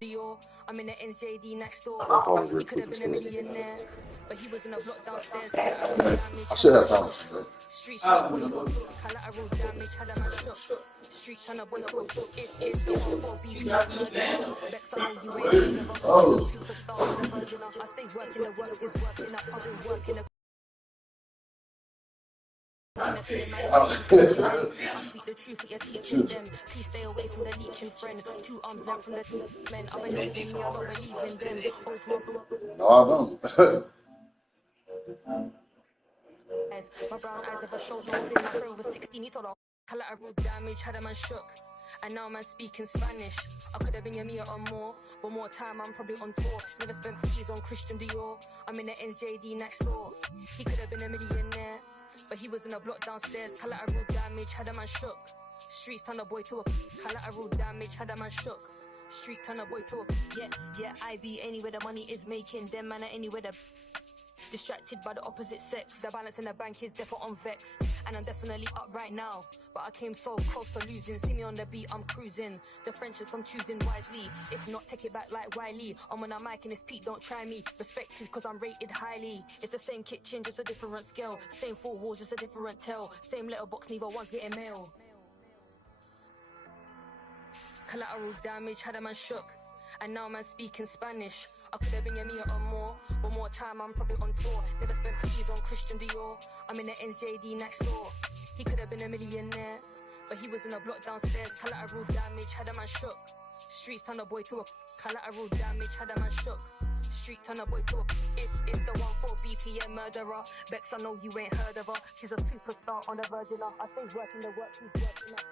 Dior. I'm in the NJD next door. He could have been a millionaire, but he was in a block downstairs. I should have time. Streets on a boy talk, collateral damage, had a man shook. Streets on a boy talk, it's the one for BPM murderer. Bex, I know you ain't heard of her. She's a superstar on the virgin. I stay working the works, is working up. I've been working the I speak the truth, you're teaching them. Please stay away from the leeching friend. 2 arms length from the men. I believe in me, I don't believe in them. No, I don't. My brown eyes never showed no fear. My friend was 16, he told her collateral damage, had a man shook. And now man speaking Spanish. I could have been a meal or more, but more time I'm probably on tour. Never spent peas on Christian Dior. I'm in the NJD next door. He could have been a millionaire, but he was in a block downstairs. Collateral damage, had a man shook. Streets turn a boy to a collateral damage, had a man shook. Street turn a boy to a yeah, I be anywhere the money is making. Them man are anywhere the distracted by the opposite sex. The balance in the bank is definitely on vex. And I'm definitely up right now, but I came so close to losing. See me on the beat, I'm cruising. The friendships I'm choosing wisely. If not, take it back like Wiley. I'm on a mic and it's Pete, don't try me. Respected cause I'm rated highly. It's the same kitchen, just a different scale. Same 4 walls, just a different tell. Same letterbox, neither one's getting mail. Collateral damage, had a man shook. And now man speaking Spanish. I could have been a meal or more, but more time I'm probably on tour. Never spent peas on Christian Dior. I'm in the NJD next door. He could have been a millionaire, but he was in a block downstairs. Collateral damage, had a man shook. Streets turn a boy to a collateral damage, had a man shook. Street turn a boy to a it's the one for BPM murderer. Bex, I know you ain't heard of her. She's a superstar on the virgin. I stay working the work, she's working up.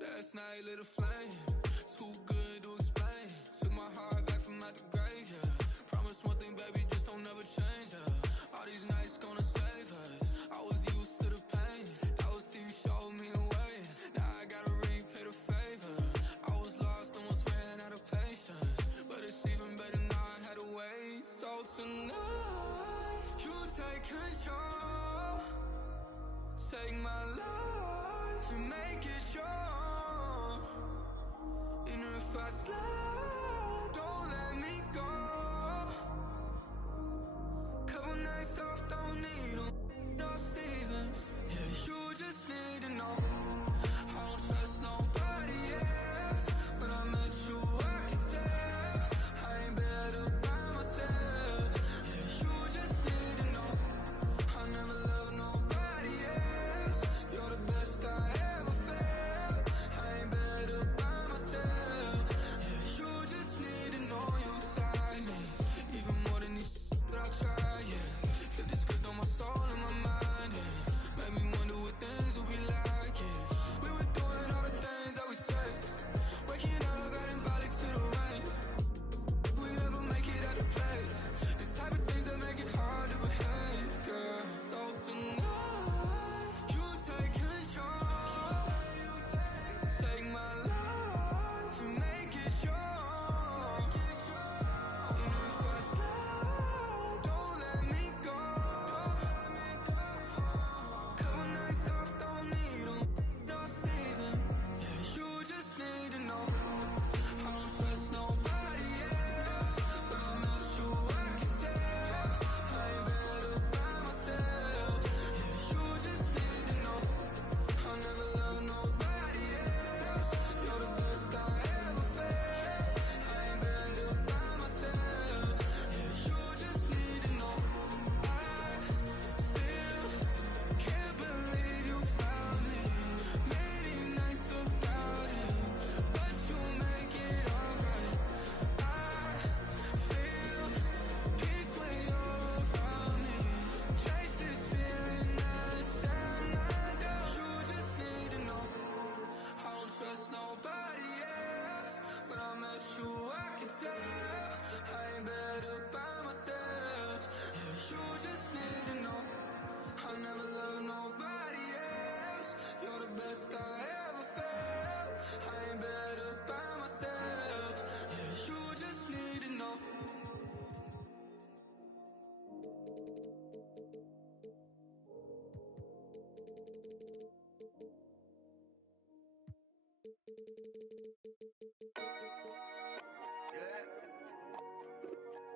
Last night lit a flame, too good to explain. Took my heart back from out the grave, yeah. Promise one thing, baby, just don't ever change, yeah. All these nights gonna save us. I was used to the pain, that was till you showed me the way. Now I gotta repay the favor. I was lost, almost ran out of patience, but it's even better now I had to wait. So tonight, you take control, take my life to make it yours. And if I slide, don't let me go. Couple nights off, don't need no seasons. Yeah, you just need to know I don't trust nobody else. When I met you, I could tell I ain't better by myself. Yeah, you just need to know I never loved nobody else. You're the best I ever felt. I ain't better by myself. Yeah, you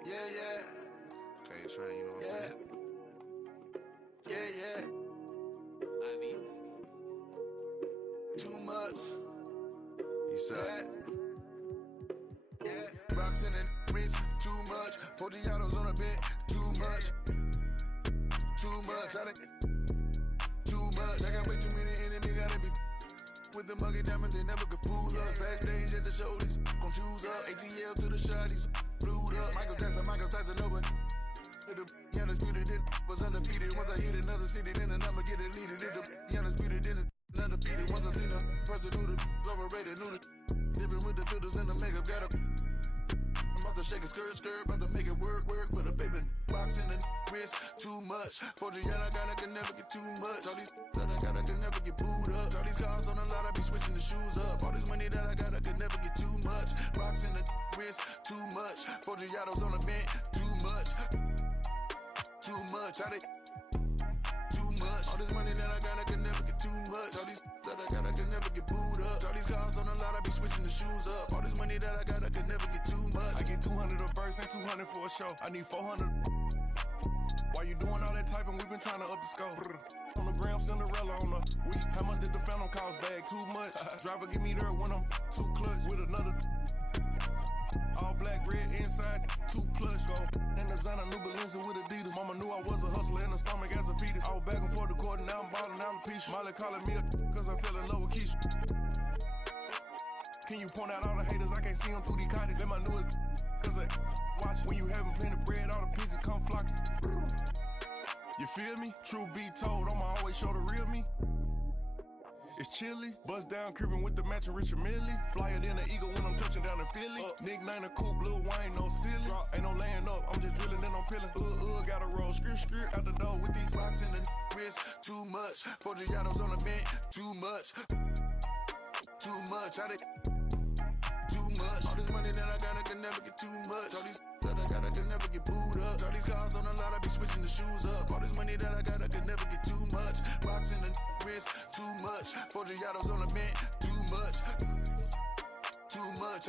Yeah, yeah. K-Train, you know what I'm saying? Yeah, yeah. Ivy. Too much. He said. Yeah. Rocks in the wrist, too much. 40 autos on a bed, too much. Too much. Too much. I got way too many enemies, gotta be with the muggy diamonds, they never could fool us. Backstage at the show, these gon' choose up. ATL to the shot, these flued up. Michael Tyson, over. The undisputed, then was undefeated. Once I hit another city, then the number get deleted. The undisputed, then it's undefeated. Once I seen a person who the overrated, knew the different with the filters and the makeup. Got a I'm about to shake a skirt, about to make it work for the baby. Box in the wrist, too much. For Gianna, I can never get too much. All these that I got, I can never get booed up. All these cars on the lot, I be switching the shoes up. All this money that I got, I can never get too much. Rocks in the wrist, too much. For Gianna's on the bench, too much. Too much, too much. All this money that I got, I can never get too much. All these that I got, I can never get booed up. All these cars on the lot, I be switching the shoes up. All this money that I got, I can never get too much. I get 200 a verse and 200 for a show. I need 400. While you doing all that typing, we been trying to up the scope. On the gram, Cinderella on the week. How much did the phantom cost? Bag too much. Driver give me there when I'm too clutch with another. All black, red inside, 2 plush go. And designer new Balenciaga with Adidas. Mama knew I was a hustler in the stomach as a fetus. I was back and forth the court and now I'm balling out a piece. Molly calling me cause I fell in love with Keisha. Can you point out all the haters? I can't see them through these cottage. And my newest cause I watch when you having plenty of bread, all the pigeons come flocking. You feel me? True be told, I'ma always show the real me. It's chilly, bust down creeping with the matching Richard Millie. Flyer than an eagle when I'm touching down in Philly. Nick Nine a coupe, Lil Wayne, no silly. Ain't no laying up, I'm just drilling and I'm peeling. Gotta roll, skirt out the door with these rocks in the wrist. Too much, 4 Giottos on the bench. Too much, too much. Too much. All this money that I got, I can never get too much. All these that I got, I can never get booed up. All these cars on the lot, I be switching the shoes up. All this money that I got, I can never get too much. Rocks in the wrist, too much. 4 Giottos on the bench, too much. Too much.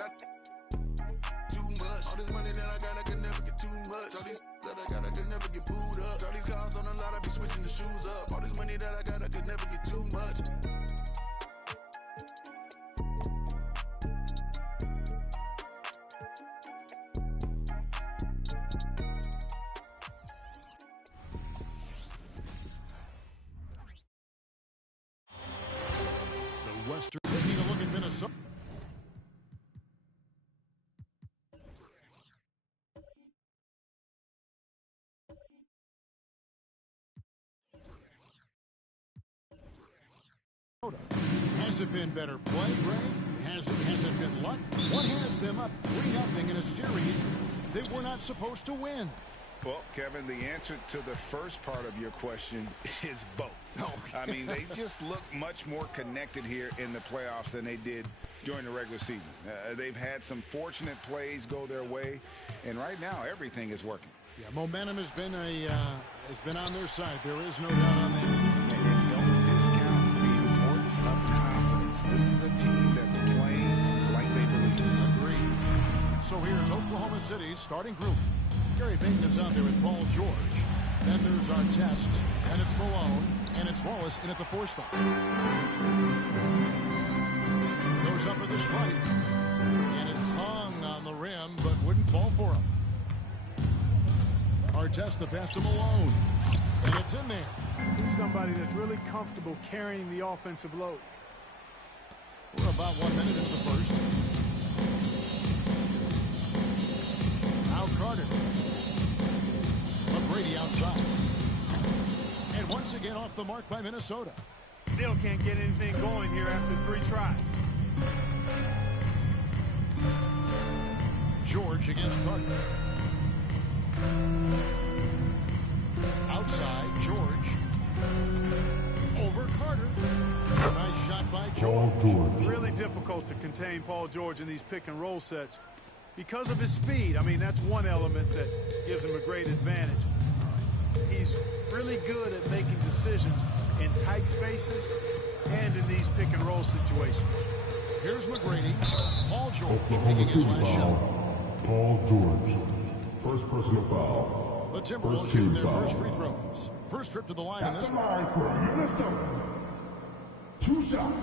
Too much. All this money that I got, I can never get too much. All these that I got, I can never get booed up. All these cars on the lot, I be switching the shoes up. All this money that I got, I can never get too much. Western taking a look at Minnesota. Has it been better play, Ray? Has it been luck? What has them up 3-0 in a series they were not supposed to win? Well, Kevin, the answer to the first part of your question is both. Okay. I mean, they just look much more connected here in the playoffs than they did during the regular season. They've had some fortunate plays go their way, and right now everything is working. Yeah, momentum has been on their side. There is no doubt on that. And don't discount the importance of confidence. This is a team that's playing like they believe. Agreed. So here's Oklahoma City's starting group. Gary Payton is out there with Paul George. Then there's Artest, and it's Malone, and it's Wallace in at the 4 spot. Goes up at the stripe, and it hung on the rim, but wouldn't fall for him. Artest the pass to Malone, and it's in there. He's somebody that's really comfortable carrying the offensive load. We're about 1 minute into the first. Now Carter. McGrady outside. And once again off the mark by Minnesota. Still can't get anything going here after 3 tries. George against Carter. Outside, George. Over Carter. A nice shot by George. Really difficult to contain Paul George in these pick-and-roll sets because of his speed. I mean, that's one element that gives him a great advantage. He's really good at making decisions in tight spaces and in these pick-and-roll situations. Here's McGrady. Paul George making his last shot. Paul George. First Personal foul. The Timberwolves shooting their first free throws. First trip to the line in this one. Line for Minnesota. 2 shots.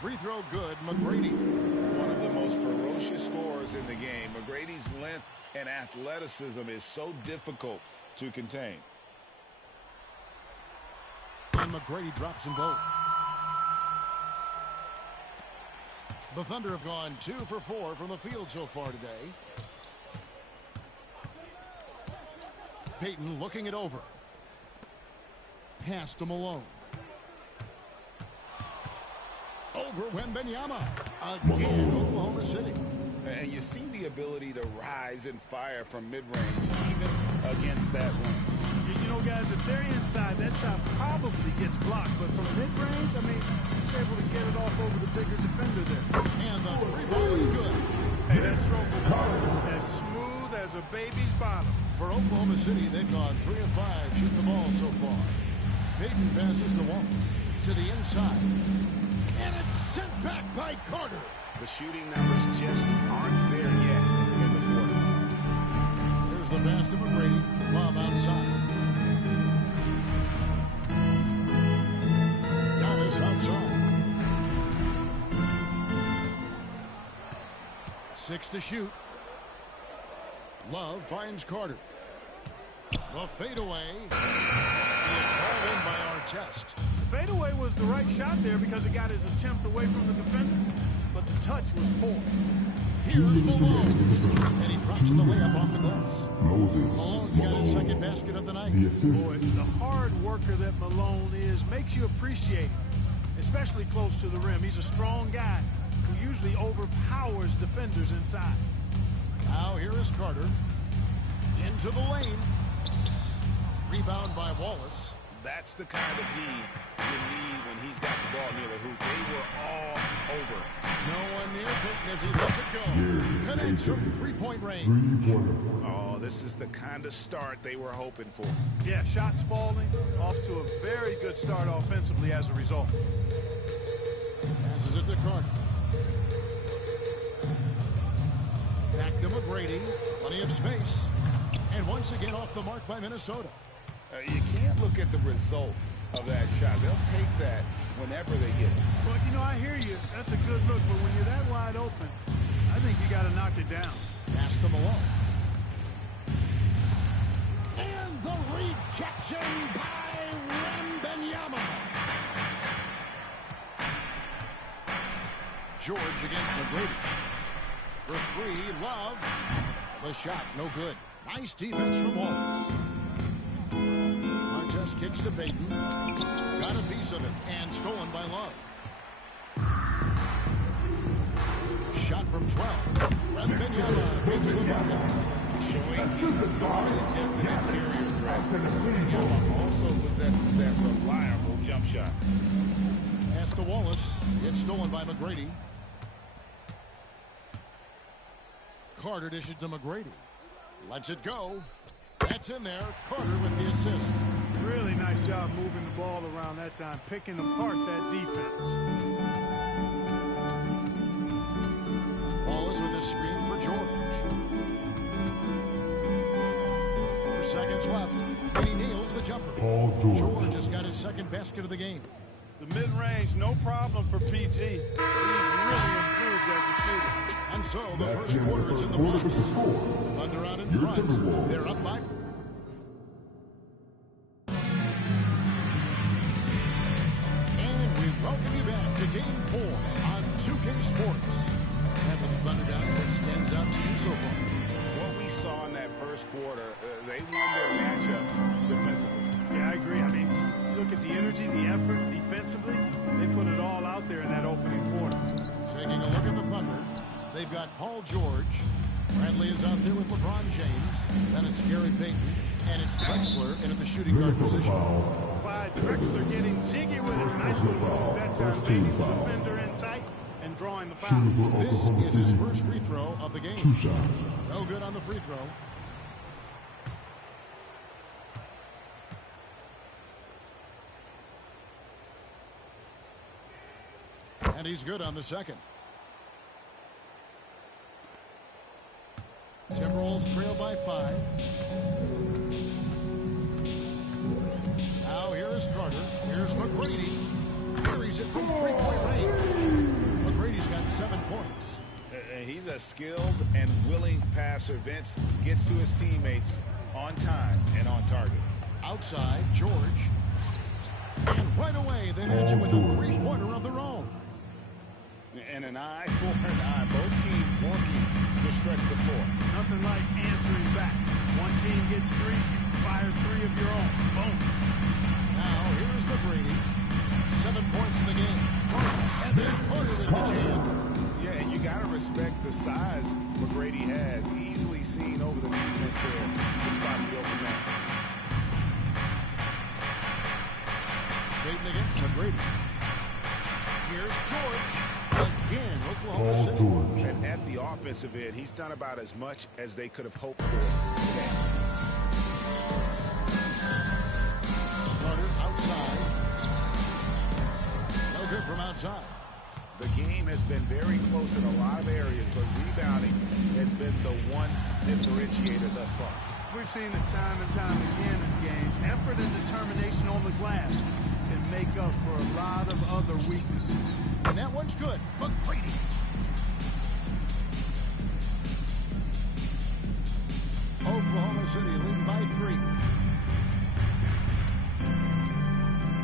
Free throw good, McGrady. One of the most ferocious scorers in the game. McGrady's length and athleticism is so difficult to contain. And McGrady drops them both. The Thunder have gone 2 for 4 from the field so far today. Payton looking it over. Pass to Malone. Over Wembanyama. Again, Oklahoma City. And you see the ability to rise and fire from mid-range, even against that length. You know, guys, if they're inside, that shot probably gets blocked. But from mid-range, I mean, he's able to get it off over the bigger defender there. And the three ball is good. Hey, that's throw as smooth as a baby's bottom. For Oklahoma City, they've gone 3 of 5 shooting the ball so far. Payton passes to Wallace. To the inside. And it's sent back by Carter. The shooting numbers just aren't there yet in the quarter. Here's the pass to McGrady. Love outside. Giannis outside. 6 to shoot. Love finds Carter. The fadeaway. It's hauled in by Artest. Fadeaway was the right shot there because it got his attempt away from the defender, but the touch was poor. Here's Malone. And he drops in the layup off the glass. Moses. Malone's got his second basket of the night. The assist. Boy, the hard worker that Malone is makes you appreciate him, especially close to the rim. He's a strong guy who usually overpowers defenders inside. Now here is Carter. Into the lane. Rebound by Wallace. That's the kind of D you need when he's got the ball near the hoop. They were all over. No one near Payton as he lets it go. Connects from three-point range. 3-pointer. Oh, this is the kind of start they were hoping for. Yeah, shots falling, off to a very good start offensively as a result. Passes it to Carter. Back to McGrady. Plenty of space. And once again off the mark by Minnesota. You can't look at the result of that shot. They'll take that whenever they get it. Well, you know, I hear you. That's a good look, but when you're that wide open, I think you got to knock it down. Pass to Malone. And the rejection by Wembanyama. George against McGrady. For 3, Love. The shot, no good. Nice defense from Wallace. Artest kicks to Payton. Got a piece of it and stolen by Love. Shot from 12. Wembanyama makes the bucket. Showing he's more than just an interior threat. Wembanyama also possesses that reliable jump shot. Pass to Wallace. It's stolen by McGrady. Carter dishes to McGrady. Lets it go. That's in there. Carter with the assist. Really nice job moving the ball around that time, picking apart that defense. Wallace with a screen for George. 4 seconds left. And he nails the jumper. Paul George. George has got his second basket of the game. The mid-range, no problem for PG. He's really improved as a shooter. And so the That's first the quarter is in the quarter with books. the score. Thunder out in Your front. Timberwolves. They're up by. And we welcome you back to Game 4 on 2K Sports. And for the Thunder guy, what stands out to you so far? What we saw in that first quarter, they won their matchups defensively. Yeah, I agree. I mean, look at the energy, the effort defensively. They put it all out there in that opening quarter. Taking a look at the Thunder, they've got Paul George. Bradley is out there with LeBron James. Then it's Gary Payton. And it's Drexler in at the shooting guard position. Clyde Drexler getting jiggy with it. nicely. personal foul. That time First baiting team the foul. defender in tight and drawing the foul. Shooting for This Oklahoma is his City. first free throw of the game. 2 shots. No good on the free throw. And he's good on the second. Timberwolves trail by 5. Now here is Carter. Here's McGrady. Carries it from three-point range. McGrady's got 7 points. He's a skilled and willing passer. Vince gets to his teammates on time and on target. Outside, George. And right away, they match it with a three-pointer of their own. And an eye for an eye. Both teams working to stretch the floor. Nothing like answering back. One team gets 3, you fire 3 of your own. Boom. Now, here's McGrady. 7 points in the game. And then Carter with the jam. Yeah, and you got to respect the size McGrady has. Easily seen over the defense there to spot the open man. Payton against McGrady. Here's George. Again, Oklahoma Paul City. George. And at the offensive end, he's done about as much as they could have hoped for today. Carter outside. No good from outside. The game has been very close in a lot of areas, but rebounding has been the one differentiator thus far. We've seen it time and time again in games. Effort and determination on the glass can make up for a lot of other weaknesses. And that one's good. McGrady. Oklahoma City leading by 3.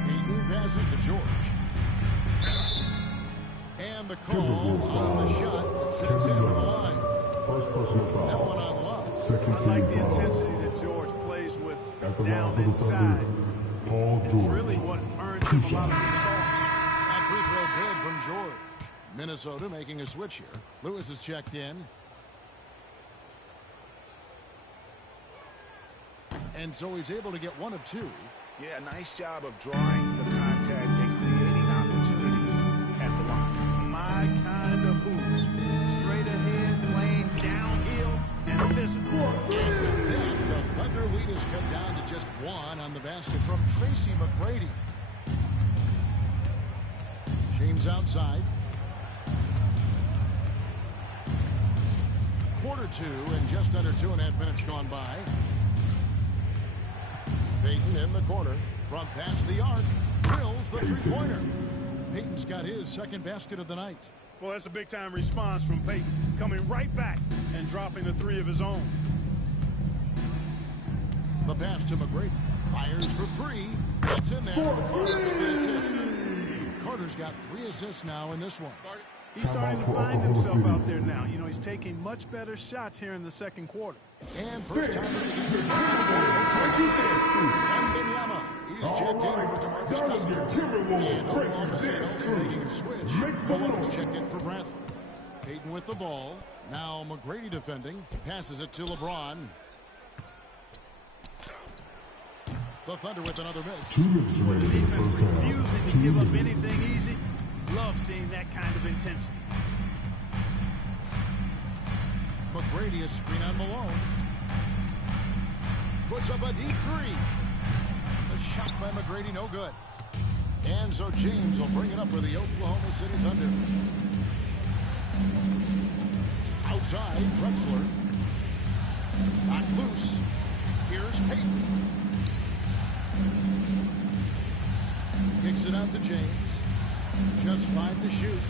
Payton passes to George. And the call on the shot that sends him to the line. First personal foul. That one on Love. Second I team like the foul. intensity that George plays with At the down line for the inside. Thunder, Paul It's George. really what earns him a lot of his calls. That free throw good from George. Minnesota making a switch here. Lewis is checked in. And so he's able to get 1 of 2. Yeah, nice job of drawing the contact and creating opportunities at the line. My kind of hoops. Straight ahead, playing downhill, and physical. And with that, the Thunder lead has cut down to just 1 on the basket from Tracy McGrady. James outside. Quarter 2 and just under 2.5 minutes gone by. Payton in the corner from past the arc. Drills the three-pointer. Payton's got his second basket of the night. Well, that's a big-time response from Payton, coming right back and dropping the 3 of his own. The pass to McGrady. Fires for 3. That's in there. Carter with the assist. Carter's got 3 assists now in this one. He's starting to find himself out there now. You know, he's taking much better shots here in the second quarter. And first time Wembanyama. He's checked in for DeMarcus Cousins. And Oklahoma City also making a switch. Malone's checked in for Bradley. Payton with the ball. Now McGrady defending. Passes it to LeBron. The Thunder with another miss. 2 minutes remaining in the Defense first half. refusing to 2 give up minutes. anything easy. Love seeing that kind of intensity. McGrady a screen on Malone. Puts up a deep 3. The shot by McGrady no good. And so James will bring it up for the Oklahoma City Thunder. Outside, Drexler. Not loose. Here's Payton. Kicks it out to James. Just 5 to shoot.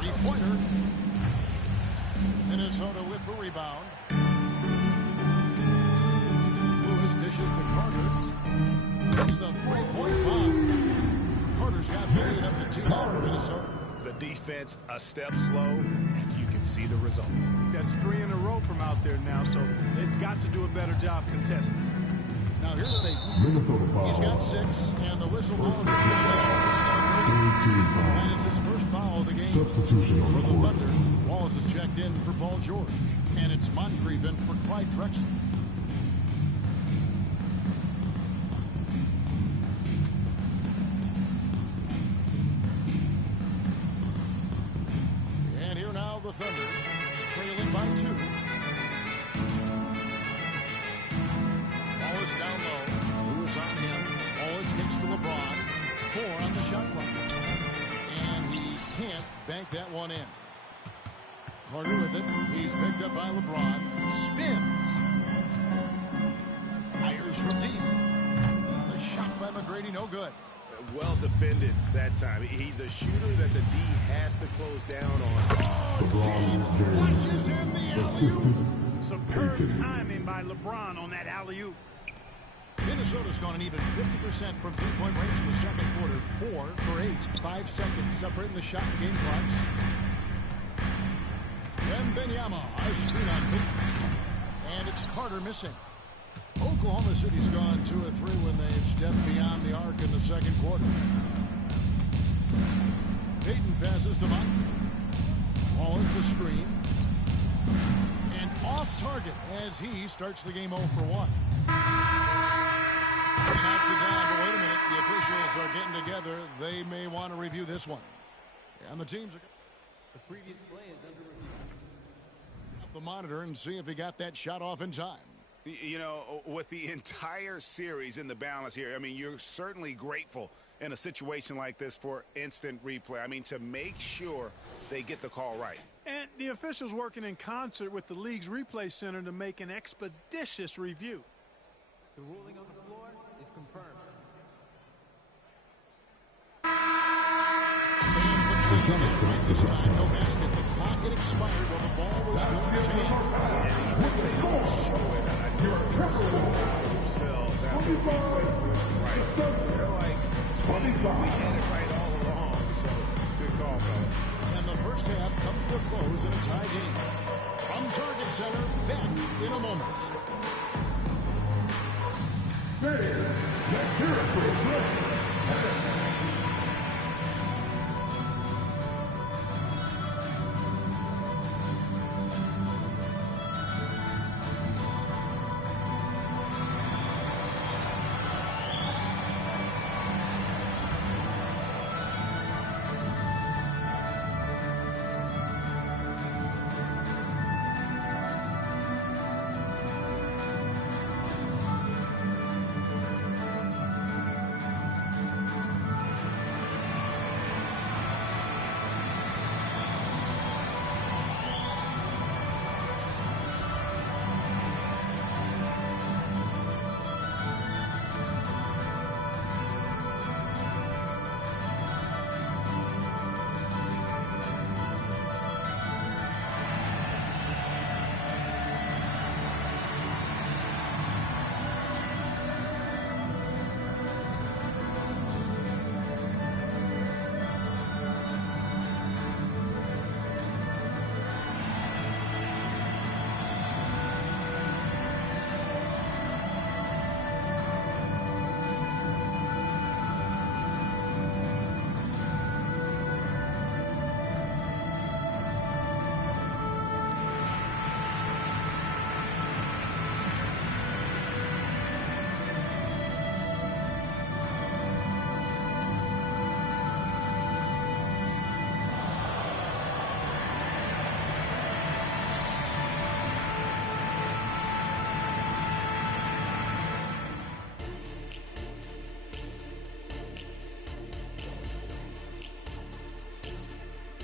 Three-pointer. Minnesota with the rebound. Lewis dishes to Carter. It's the 3-point bomb. Carter's got the lead up to 2 now for Minnesota. The defense a step slow, and you can see the results. That's 3 in a row from out there now, so they've got to do a better job contesting. Now here's Payton. Minnesota foul. He's got 6, and the whistle blows. Third team foul. And it's his first foul of the game. Substitution on For the the court. Thunder, Wallace is checked in for Paul George. And it's Moncrief in for Clyde Drexler. Thunder, trailing by 2. Wallace down low. Lewis on him. Wallace kicks to LeBron. 4 on the shot clock. And he can't bank that one in. Carter with it. He's picked up by LeBron. Spins. Fires from deep. The shot by McGrady, no good. Well defended that time. He's a shooter that the D has to close down on. James flashes in the alley-oop. Superb timing by LeBron on that alley-oop. Minnesota's gone an even 50% from three-point range in the second quarter. 4 for 8. 5 seconds separating the shot and game clocks. Wembanyama, a screen on Peyton. And it's Carter missing. Oklahoma City's gone 2 of 3 when they've stepped beyond the arc in the second quarter. Peyton passes to Moncrief. Wallace the screen. And off target as he starts the game 0 for 1. Knocks it down, but wait a minute. The officials are getting together. They may want to review this one. And the teams are... The previous play is under review. Up the monitor and see if he got that shot off in time. You know, with the entire series in the balance here, I mean, you're certainly grateful in a situation like this for instant replay. I mean, to make sure they get the call right. And the officials working in concert with the league's replay center to make an expeditious review. The ruling on the floor is confirmed. No basket. The clock had expired while the ball was And the first half comes to a close in a tie game. From Target Center, back in a moment. Let's hear it for the play.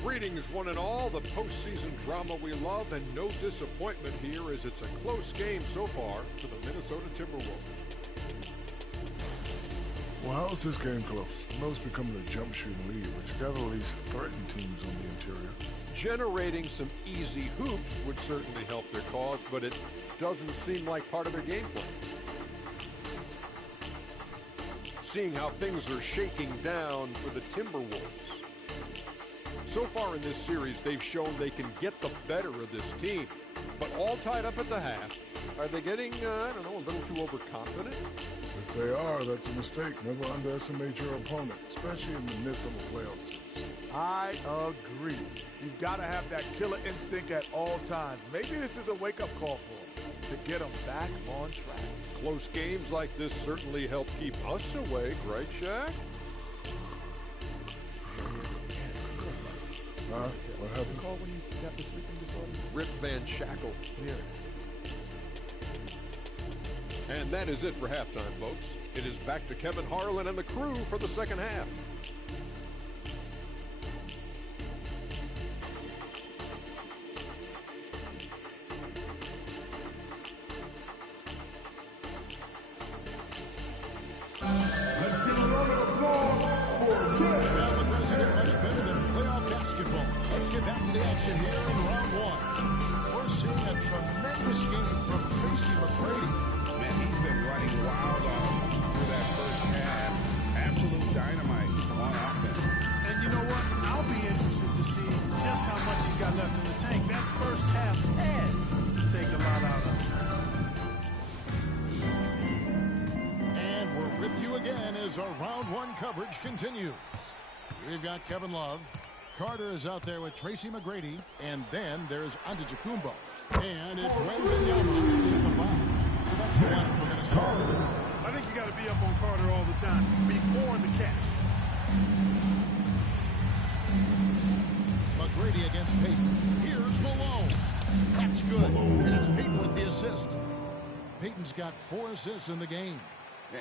Greetings, one and all. The postseason drama we love, and no disappointment here as it's a close game so far for the Minnesota Timberwolves. Well, how is this game close? I know it's becoming a jump shooting lead, but you got to at least threaten teams on the interior. Generating some easy hoops would certainly help their cause, but it doesn't seem like part of their game plan. Seeing how things are shaking down for the Timberwolves. So far in this series, they've shown they can get the better of this team, but all tied up at the half. Are they getting, I don't know, a little too overconfident? If they are, that's a mistake. Never underestimate your opponent, especially in the midst of a playoff series. I agree. You've got to have that killer instinct at all times. Maybe this is a wake-up call for them to get them back on track. Close games like this certainly help keep us awake, right, Shaq? What happened? Called when you got the sleeping disorder? Rip Van Shackle. There it is. And that is it for halftime, folks. It is back to Kevin Harlan and the crew for the second half. Continues. We've got Kevin Love. Carter is out there with Tracy McGrady. And then there's Antetokounmpo. And it's Wembanyama at the 5. So that's the lineup for Minnesota. I think you got to be up on Carter all the time before the catch. McGrady against Payton. Here's Malone. That's good. And it's Payton with the assist. Payton's got 4 assists in the game.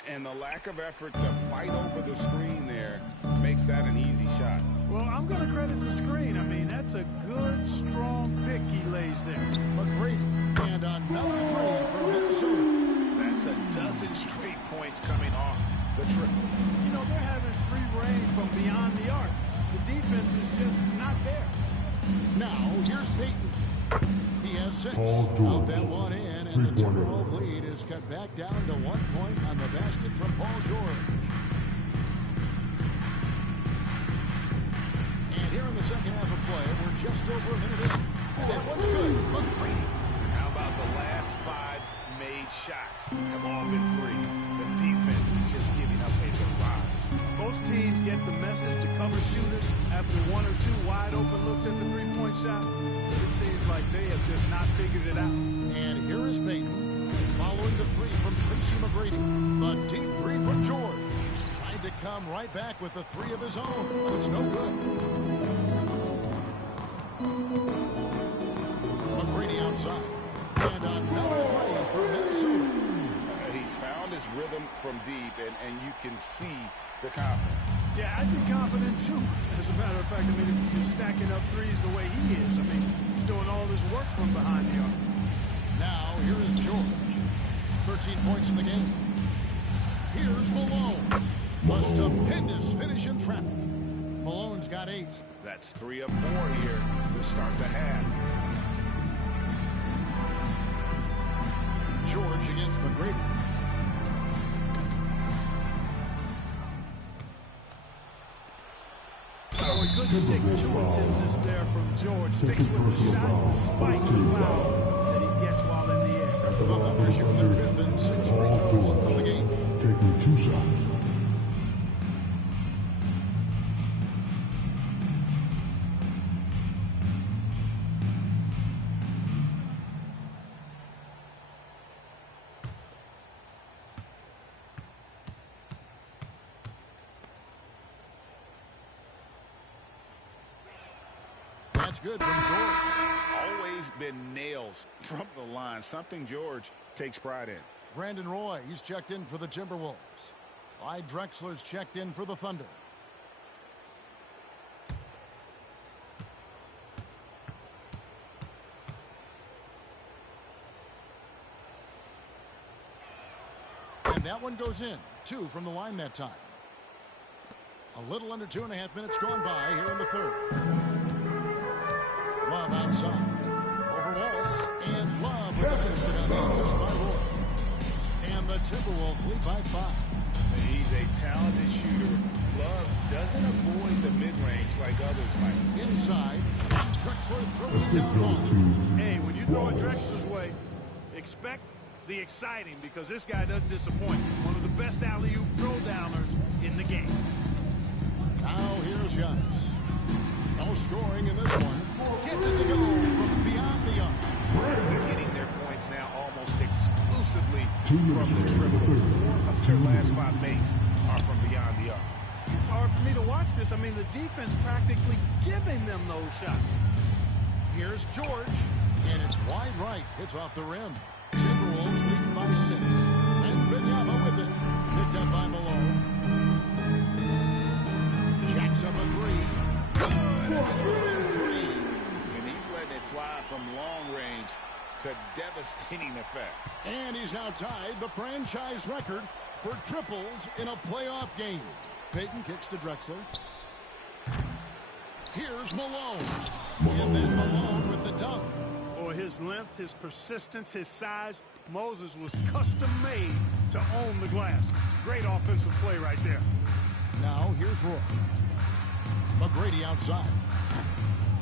And the lack of effort to fight over the screen there makes that an easy shot. Well, I'm going to credit the screen. I mean, that's a good, strong pick he lays there. McGrady, and another 3 from Minnesota. That's a dozen straight points coming off the triple. You know, they're having free reign from beyond the arc. The defense is just not there. Now, here's Payton. He has 6. Out that one in, and the Timberwolves lead is cut back down to 1 point on the basket from Paul George. And here in the second half of play, we're just over a minute in. And that one's good. McGrady. And how about the last 5 made shots have all been threes? The defense is just giving up a barrage. Most teams get the message to cover shooters after 1 or 2 wide open looks at the three-point shot. But it seems like they have just not figured it out. And here is Payton following the 3 from Tracy McGrady. The deep 3 from George. Trying to come right back with the 3 of his own, but it's no good. McGrady outside. And another 3 from Minnesota. He's found his rhythm from deep, and you can see the confidence. Yeah, I'd be confident too. As a matter of fact, I mean, if he's stacking up threes the way he is, I mean, he's doing all this work from behind the arc. Now, here is George. 13 points in the game. Here's Malone. A stupendous finish in traffic. Malone's got 8. That's 3 of 4 here to start the half. George against McGrady. Oh, a good stick-to-itiveness there from George. Sticks with the shot despite the foul that he gets while in the air. The Thunder shooting their 5th and 6 free throws of the game. Taking 2 shots. That's good from George. Always been nails from the line. Something George takes pride in. Brandon Roy, he's checked in for the Timberwolves. Clyde Drexler's checked in for the Thunder. And that one goes in. 2 from the line that time. A little under 2.5 minutes gone by here in the third. Love outside. Over Wallace. And Love with the assist by Roy. And the Timberwolves lead by 5. He's a talented shooter. Love doesn't avoid the mid-range like others might. Inside. Drexler throws it down long. Hey, when you throw it Drexler's way, expect the exciting, because this guy doesn't disappoint. One of the best alley-oop throw-downers in the game. Now here's Giannis. No scoring in this one. Gets it to go from beyond the arc. Getting their points now almost exclusively from the triple. 4 of their last 5 makes are from beyond the arc. It's hard for me to watch watch this, I mean, the defense practically giving them those shots. Here's George, and it's wide right. Hits off the rim. Timberwolves lead by 6. And Benyama with it. Picked up by Malone. Jacks up a 3. Good. From 3. And he's letting it fly from long range to devastating effect. And he's now tied the franchise record for triples in a playoff game. Payton kicks to Drexler. Here's Malone. And then Malone with the dunk. Boy, his length, his persistence, his size, Moses was custom-made to own the glass. Great offensive play right there. Now here's Roy. McGrady outside.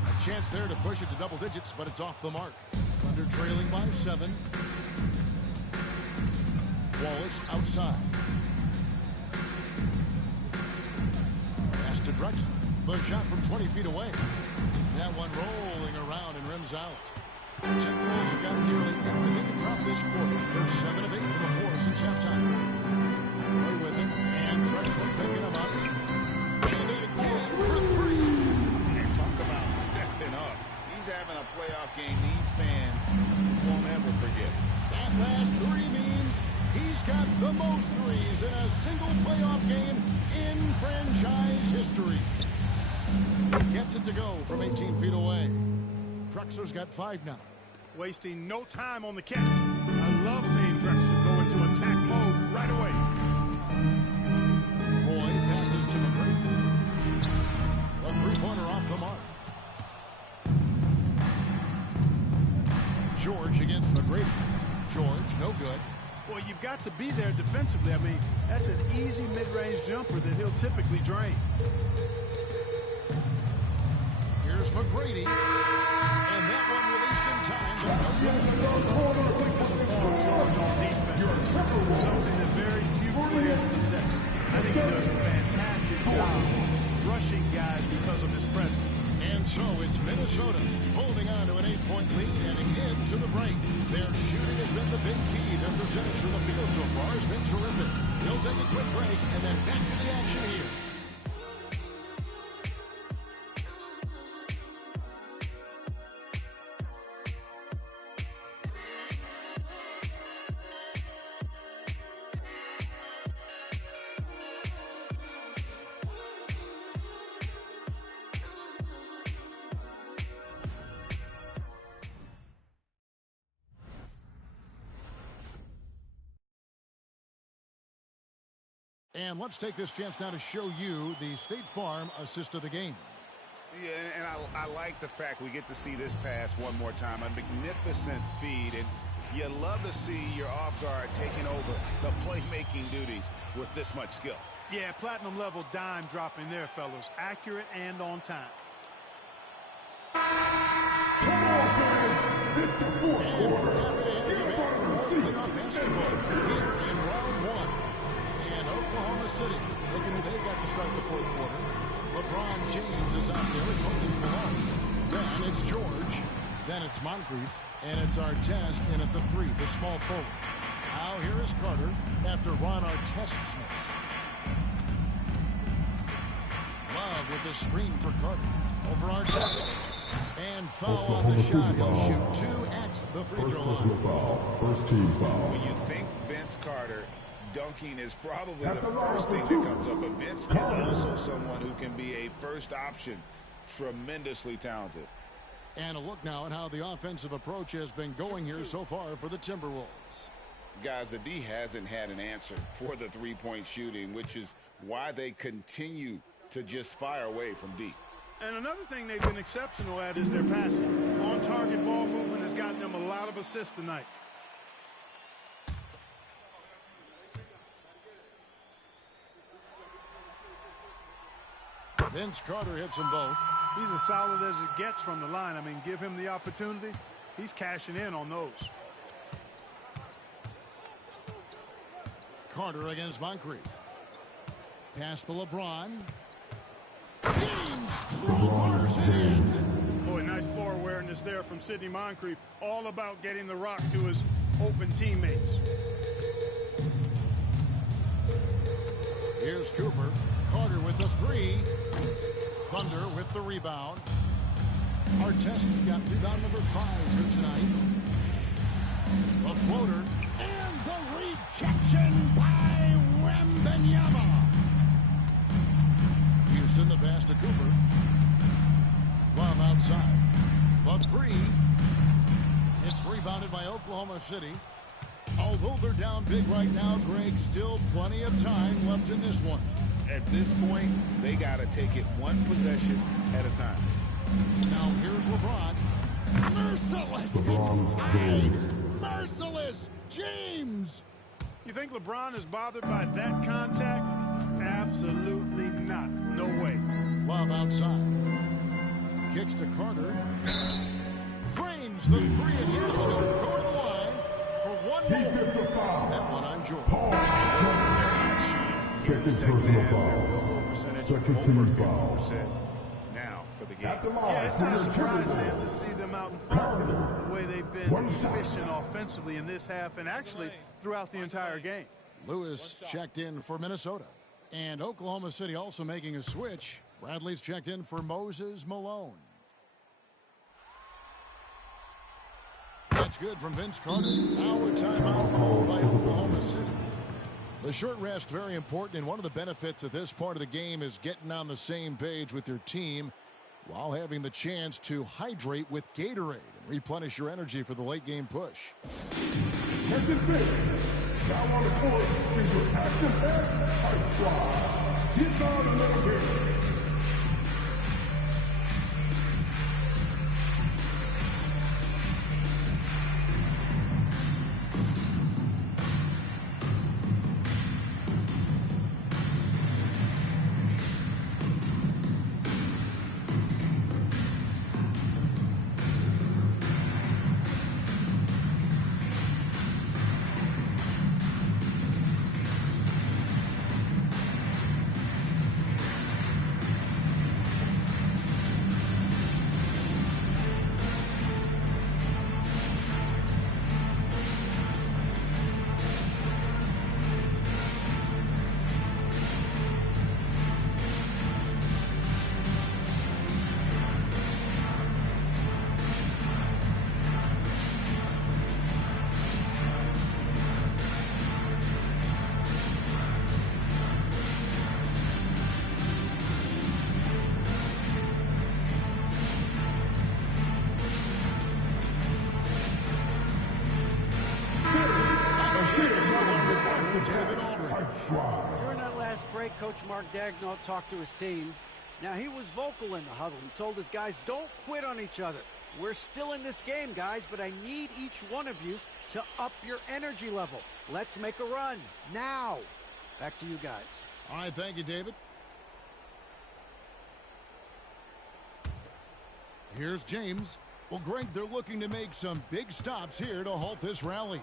A chance there to push it to double digits, but it's off the mark. Thunder trailing by 7. Wallace outside. Pass to Drexler. The shot from 20 feet away. That one rolling around and rims out. The Timberwolves have got nearly everything to drop this quarter. They're 7 of 8 from the floor since halftime. Play with it, and Drexler picking him up. And again for 3. And talk about stepping up. He's having a playoff game these fans won't ever forget. That last 3 means he's got the most threes in a single playoff game in franchise history. Gets it to go from 18 feet away. Drexler's got 5 now. Wasting no time on the catch. I love seeing Drexler go into attack mode right away. Roy passes to McGrady. The three-pointer off the mark. George against McGrady. George, no good. Well, you've got to be there defensively. I mean, that's an easy mid-range jumper that he'll typically drain. Here's McGrady. And that one released in time. Quickness of George on defense is something that very few players possess. I think he does a fantastic job rushing guys because of his presence. And so it's Minnesota holding on to an 8-point lead heading into the break. Their shooting has been the big key. Their percentage from the field so far has been terrific. They'll take a quick break and then back to the action here. And let's take this chance now to show you the State Farm assist of the game. Yeah, and I like the fact we get to see this pass one more time. A magnificent feed, and you love to see your off guard taking over the playmaking duties with this much skill. Yeah, platinum level dime dropping there, fellas. Accurate and on time. It's the fourth quarter. In round 1. Oklahoma City looking who they've got to start the fourth quarter. LeBron James is out there. He Moses Malone. Then it's George. Then it's Moncrief. And it's Artest in at the 3, the small forward. Now here is Carter after Ron Artest Smith. Love with the screen for Carter. Over Artest. And foul on the shot. He'll shoot 2 at the free throw line. First team foul. When you think Vince Carter, dunking is probably the first thing that comes up, but Vince is also someone who can be a first option. Tremendously talented. And a look now at how the offensive approach has been going here so far for the Timberwolves. Guys, the D hasn't had an answer for the three-point shooting, which is why they continue to just fire away from deep. And another thing they've been exceptional at is their passing. On-target ball movement has gotten them a lot of assists tonight. Vince Carter hits them both. He's as solid as it gets from the line. I mean, give him the opportunity. He's cashing in on those. Carter against Moncrief. Pass to LeBron. James crowbars it in. Boy, nice floor awareness there from Sidney Moncrief. All about getting the rock to his open teammates. Here's Cooper. Carter with the 3. Thunder with the rebound. Artest's got rebound number 5 here tonight. The floater. And the rejection by Wembanyama. Houston, the pass to Cooper. Love outside. The 3. It's rebounded by Oklahoma City. Although they're down big right now, Greg, still plenty of time left in this one. At this point, they got to take it one possession at a time. Now here's LeBron. Merciless inside. Merciless James. You think LeBron is bothered by that contact? Absolutely not. No way. Love outside. Kicks to Carter. Drains the 3 and yes, he'll go to the line for one more. That one on Jordan. Second team foul. Now for the game. Yeah, it's not surprising then to see them out in front the way they've been efficient offensively in this half and actually throughout the entire game. Lewis checked in for Minnesota. And Oklahoma City also making a switch. Bradley's checked in for Moses Malone. That's good from Vince Carter. Now a timeout called by Oklahoma City. The short rest very important, and one of the benefits of this part of the game is getting on the same page with your team while having the chance to hydrate with Gatorade and replenish your energy for the late game push. Now on the court is your active Ice Squad. Get down a little bit. During that last break, Coach Mark Daigneault talked to his team. Now, he was vocal in the huddle. He told his guys, don't quit on each other. We're still in this game, guys, but I need each one of you to up your energy level. Let's make a run now. Back to you guys. All right, thank you, David. Here's James. Well, Greg, they're looking to make some big stops here to halt this rally.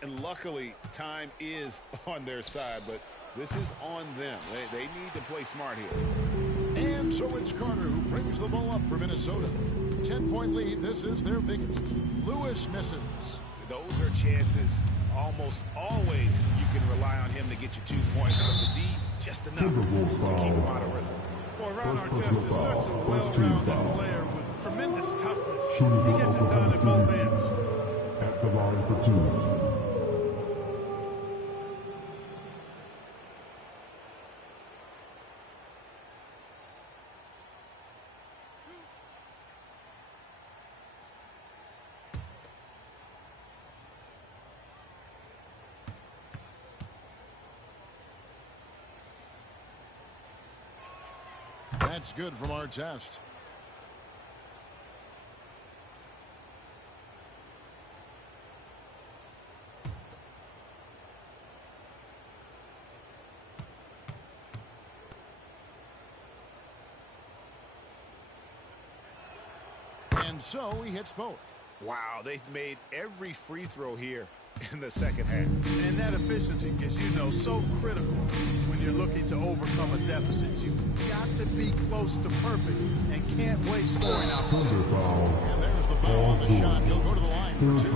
And luckily, time is on their side, but this is on them. They need to play smart here. And so it's Carter who brings the ball up for Minnesota. 10-point lead. This is their biggest. Lewis misses. Those are chances. Almost always you can rely on him to get you 2 points, but the D just enough to keep him out of rhythm. Boy, Ron Artest is such a well-rounded player with tremendous toughness. He gets it done at both ends. At the line for 2. That's good from Artest. And so he hits both. Wow, they've made every free throw here in the second half. And that efficiency, as you know, so critical when you're looking to overcome a deficit. You've got to be close to perfect and can't waste scoring out. And there's the foul on the shot. He'll go to the line for 2.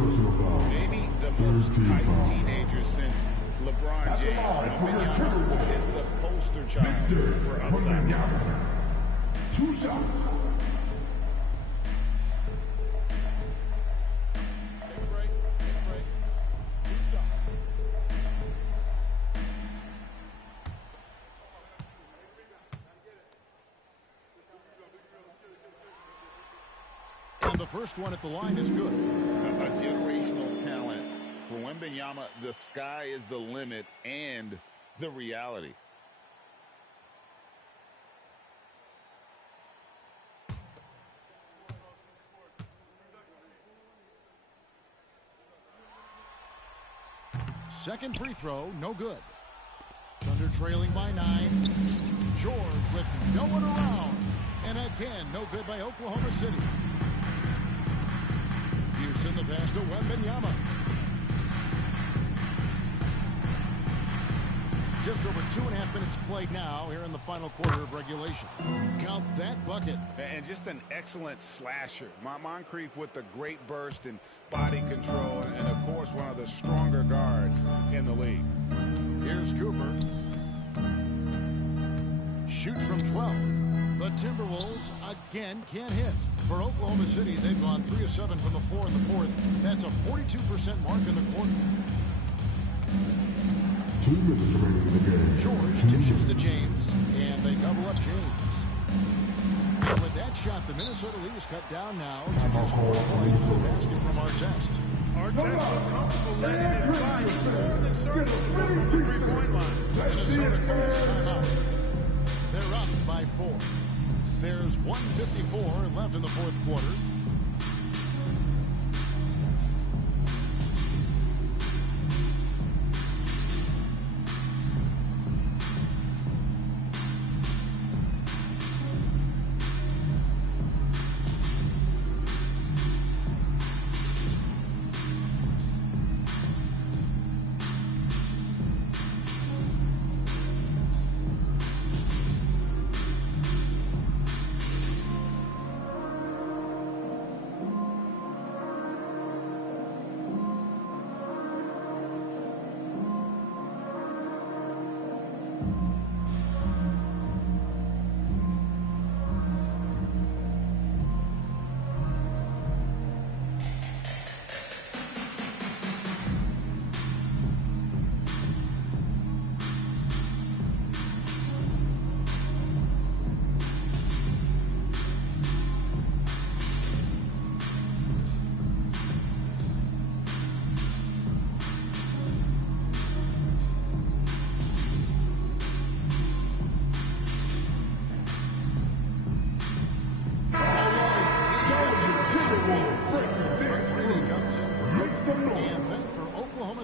Maybe the most hyped teenager since LeBron James. Wembanyama is the poster child for upside. 2 shots. And the first one at the line is good. A generational talent. For Wembanyama, the sky is the limit and the reality. Second free throw, no good. Thunder trailing by 9. George with no one around. And again, no good by Oklahoma City. Houston the pass to Wembanyama. Just over 2.5 minutes played now here in the final quarter of regulation. Count that bucket. And just an excellent slasher. Moncrief with the great burst and body control, and of course one of the stronger guards in the league. Here's Cooper. Shoots from 12. The Timberwolves again can't hit. For Oklahoma City, they've gone 3 of 7 from the floor in the fourth. That's a 42% mark in the quarter. 2 minutes remaining in the game. George dishes to James, and they double up James. And with that shot, the Minnesota lead is cut down now to just 4 points. The basket from Artest. Artest was comfortable letting it fly. He's more than certain from the three-point line. Minnesota calls timeout. They're up by 4. There's 1:54 left in the fourth quarter.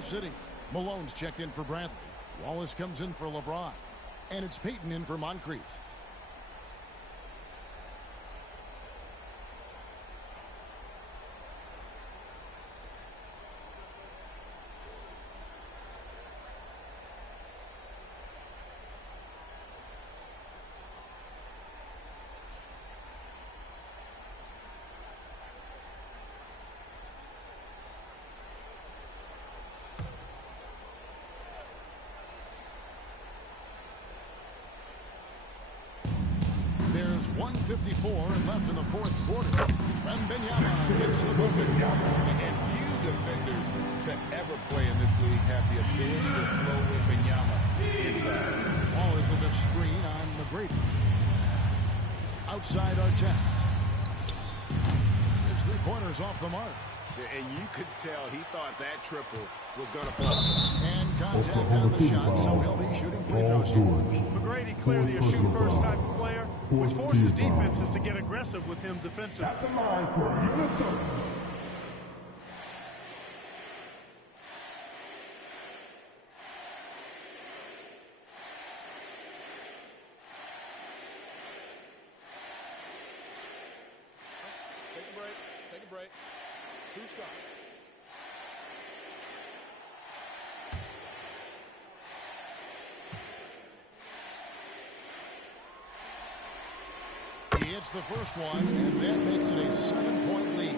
City. Malone's checked in for Bradley. Wallace comes in for LeBron. And it's Payton in for Moncrief. There's 1:54 left in the fourth quarter. Wembanyama gets the And few defenders to ever play in this league have the ability to slow Wembanyama inside. Ball is with a screen on McGrady. Outside Artest. His 3 pointers off the mark. And you could tell he thought that triple was going to fall. And contact on the shot, so he'll be shooting free throws here. McGrady clearly a shoot-first type of player, which forces defenses to get aggressive with him defensively. At the line for Minnesota. Take a break. Take a break. 2 shots. He hits the first one, and that makes it a 7-point lead.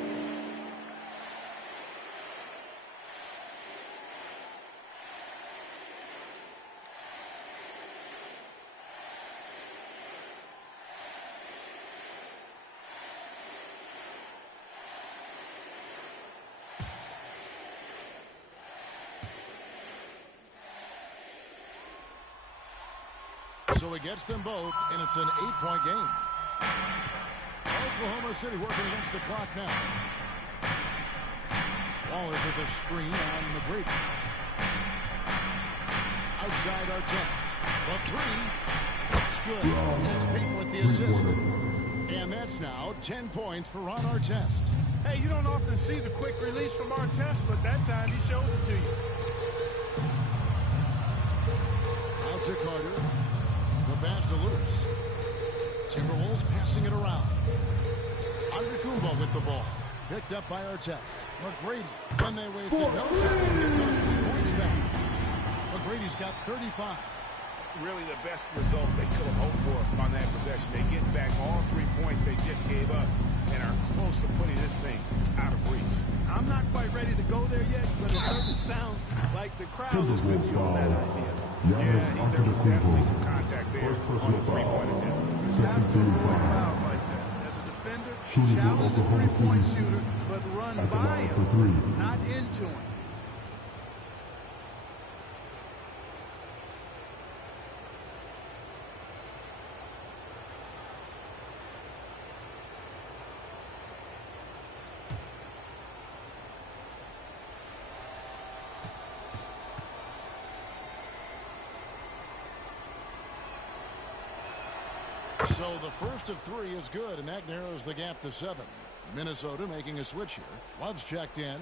So he gets them both, and it's an 8-point game. Oklahoma City working against the clock now. Ball is with a screen on McGrady. Outside Artest. The three. That's good. And it's Payton with the assist. And that's now 10 points for Ron Artest. Hey, you don't often see the quick release from Artest, but that time he showed it to you. Out to Carter. The pass to Lewis. Timberwolves passing it around. Antetokounmpo with the ball. Picked up by Artest. McGrady. When they wasted no time to get those 3 points back. McGrady's got 35. Really the best result they could have hoped for on that possession. They get back all 3 points they just gave up and are close to putting this thing out of reach. I'm not quite ready to go there yet, but it certainly sounds like the crowd is with you on that idea. Yeah, there was definitely some contact there on the three-point attempt. You have to avoid fouls like that. As a defender, challenge the three-point shooter, but run by him, not into him. So the first of 3 is good, and that narrows the gap to 7. Minnesota making a switch here. Love's checked in.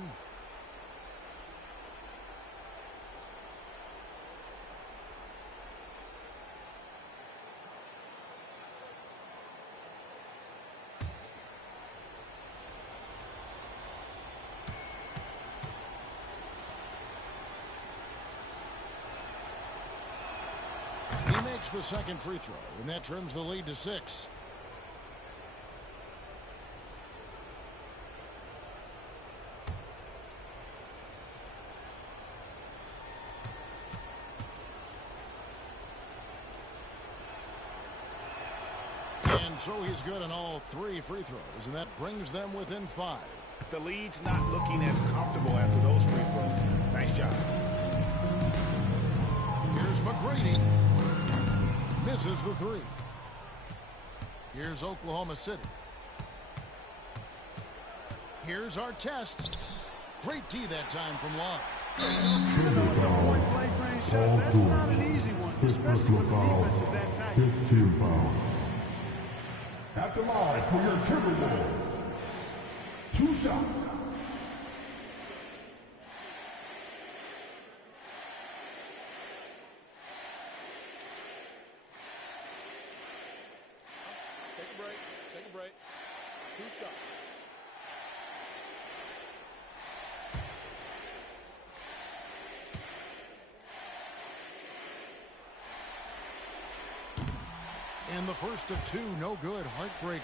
The second free throw, and that trims the lead to 6. And so he's good on all 3 free throws, and that brings them within 5. The lead's not looking as comfortable after those free throws. Nice job. Here's McGrady. Misses the 3. Here's Oklahoma City. Here's Artest. Great D that time from Love. Even though it's a point-blank range shot, that's not an easy one, especially when the defense is that tight. 15 foul. At the line for your Timberwolves. 2 shots. Take a break. 2 shots. And the first of 2, no good, heartbreaking.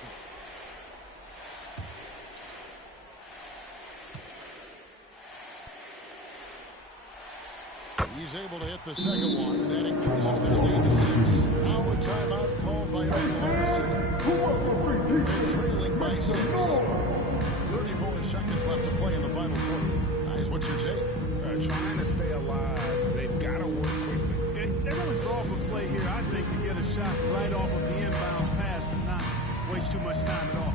He's able to hit the second one, and that increases their lead to 6. Now a timeout called by Oklahoma City. They're trailing by 6. 34 seconds left to play in the final quarter. Nice, what's your take? Trying to stay alive. They've got to work quickly. They're going to draw up a play here, I think, to get a shot right off of the inbounds pass and not waste too much time at all.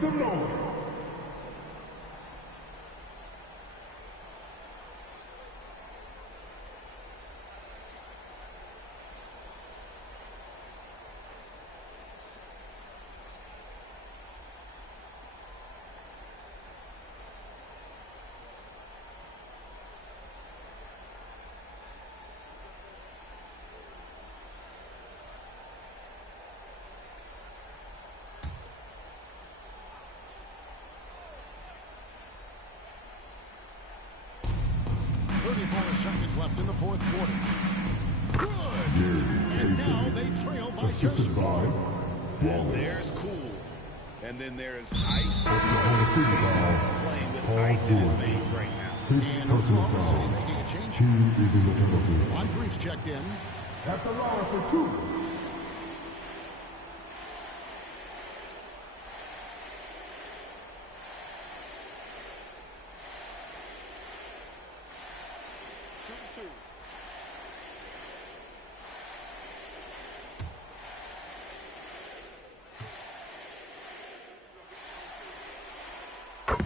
some noise. Seconds left in the fourth quarter. Good! And now they trail by just 4. And there's Cool. And then there's Ice. Playing with ice in his veins right now. And Oklahoma City making a change. Moncrief's checked in. At the line for 2.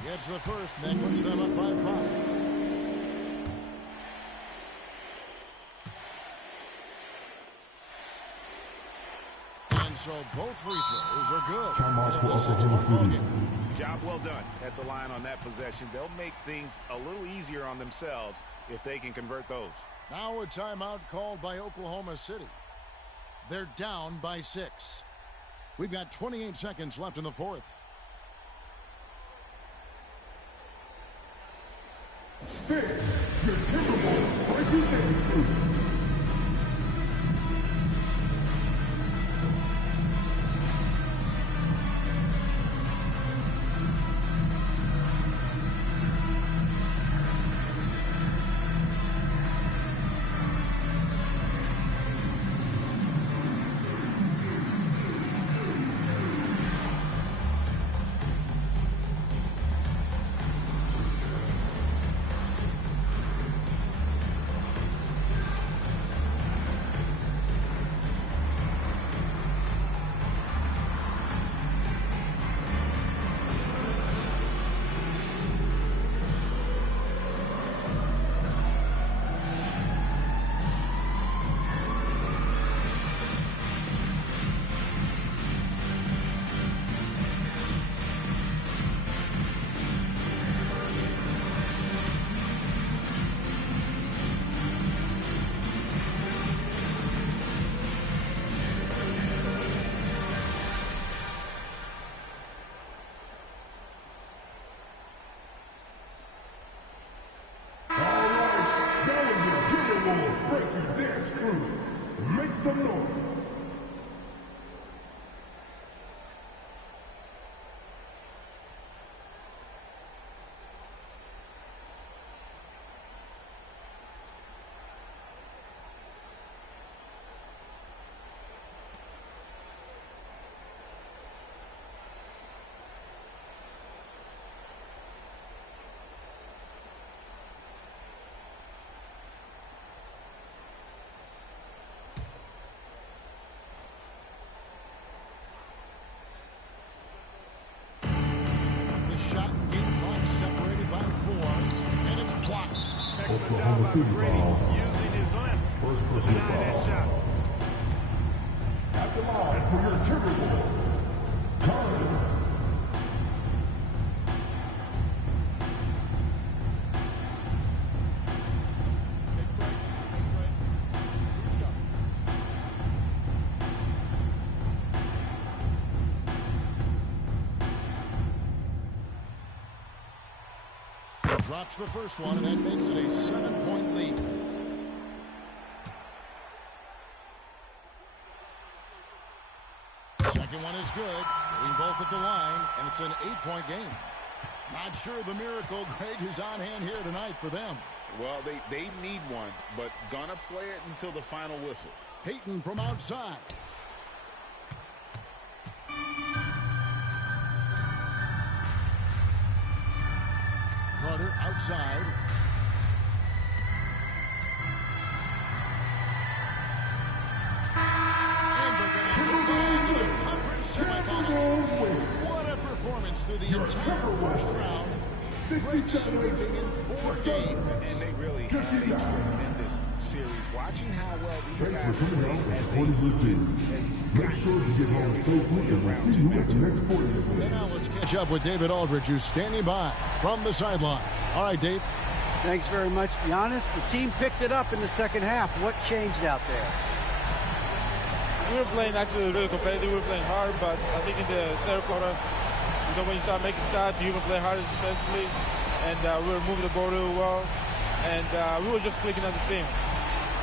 Gets the first, and that puts them up by 5. And so both free throws are good. It's a 6-point ball game. Job well done at the line on that possession. They'll make things a little easier on themselves if they can convert those. Now a timeout called by Oklahoma City. They're down by 6. We've got 28 seconds left in the fourth. This, your Timberwolves breaking things. Breaking dance crew, make some noise. Excellent job by McGrady using his length to deny that shot. At the line for your Timberwolves, Carter. Drops the first one, and that makes it a 7-point lead. Second one is good. Hitting both at the line, and it's an 8-point game. Not sure the miracle, Greg, is on hand here tonight for them. Well, they need one, but gonna play it until the final whistle. Payton from outside. Carter outside. And they're going to move on to the conference semifinals. What a performance offense through the entire first round. Great sweeping in 4 games. And they really had a tremendous series. Watching how well these guys Thanks for play coming out and as supporting your team. Make sure to get home safely, and we'll see you at the next point. And now let's catch up with David Aldridge, who's standing by from the sideline. All right, Dave. Thanks very much, Giannis. The team picked it up in the second half. What changed out there? We were playing actually really competitive. We were playing hard, but I think in the third quarter, when you start making shots, you even play harder defensively, and we were moving the ball really well, and we were just clicking as a team.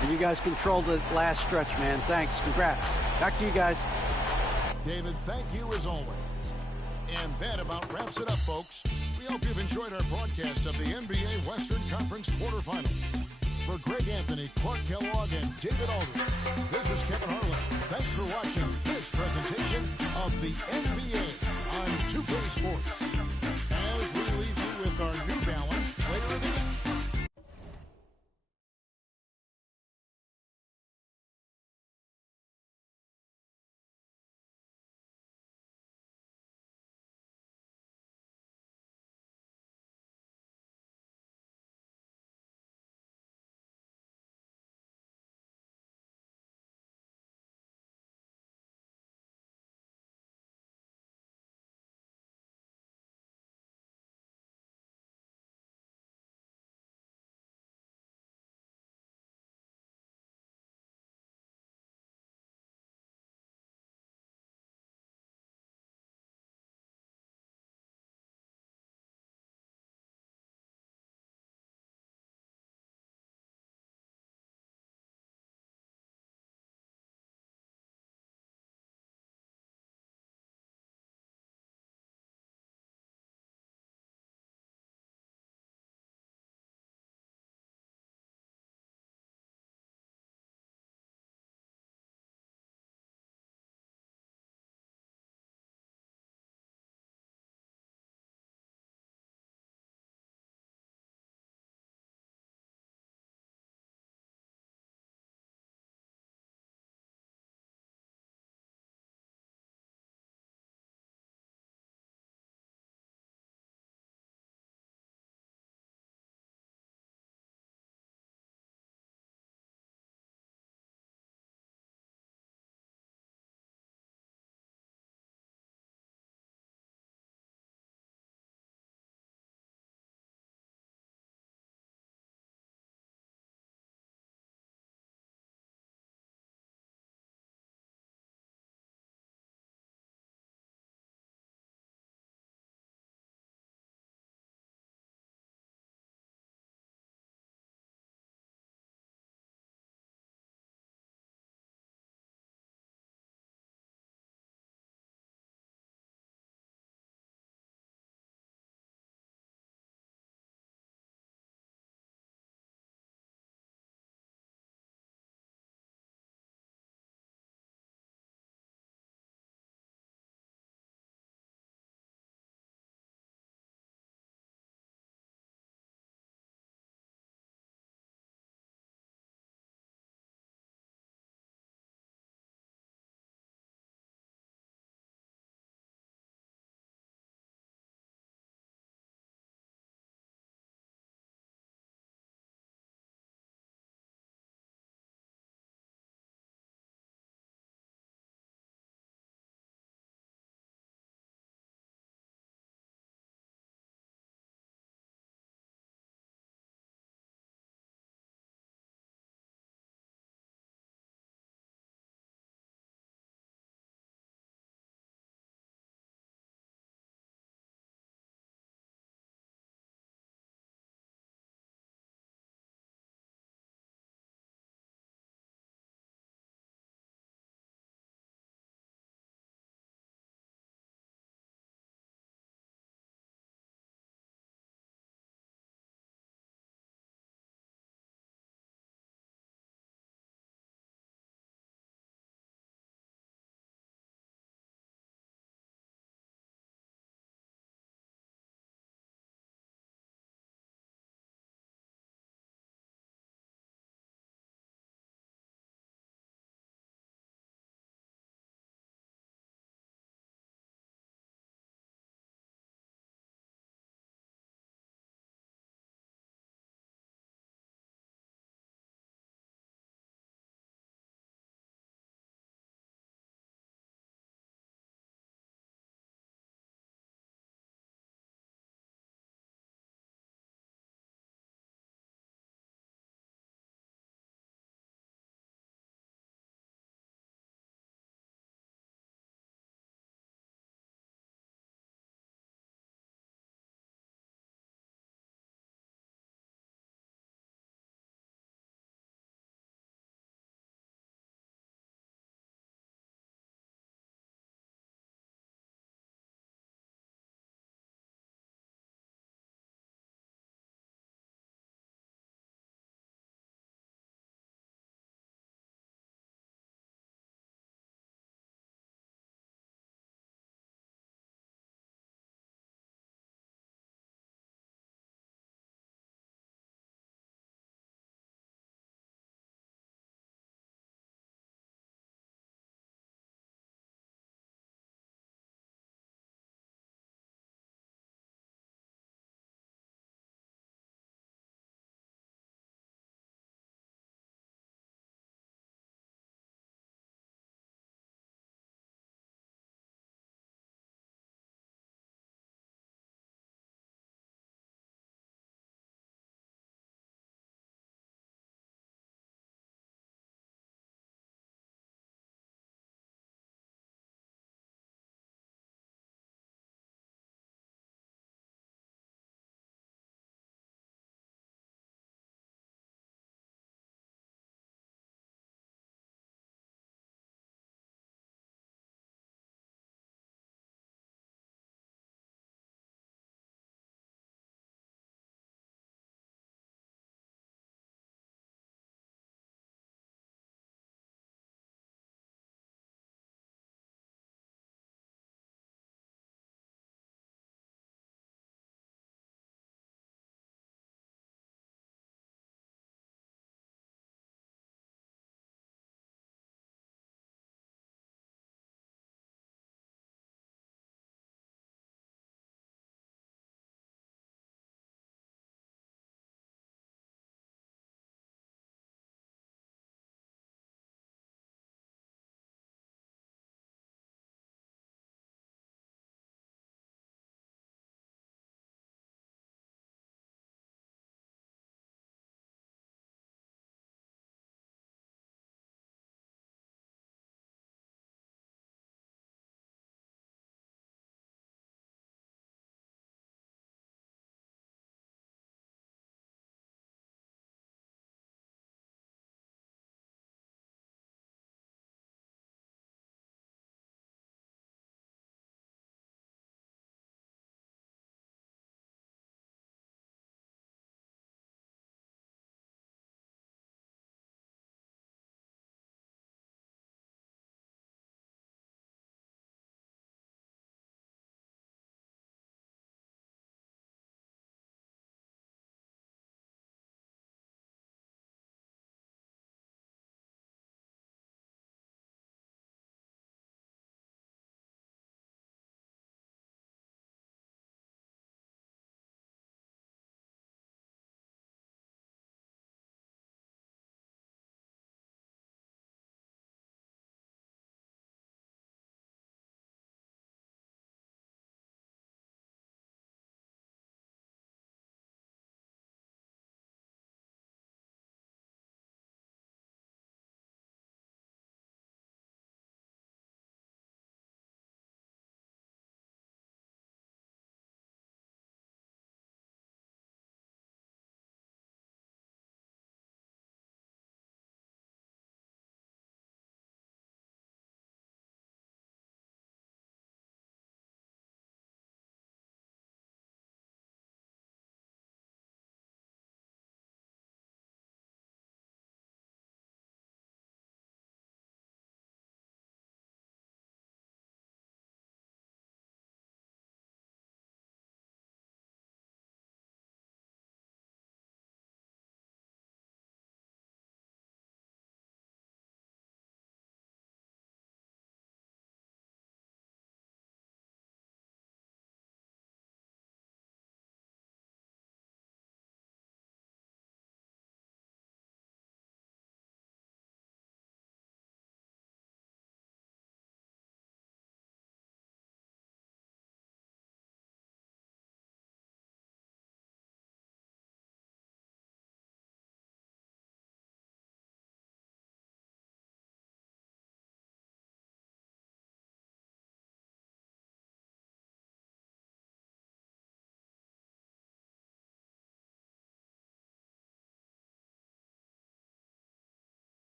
And you guys controlled the last stretch, man. Thanks. Congrats. Back to you guys. David, thank you as always. And that about wraps it up, folks. We hope you've enjoyed our broadcast of the NBA Western Conference quarterfinals. For Greg Anthony, Clark Kellogg, and David Aldridge, this is Kevin Harlan. Thanks for watching this presentation of the NBA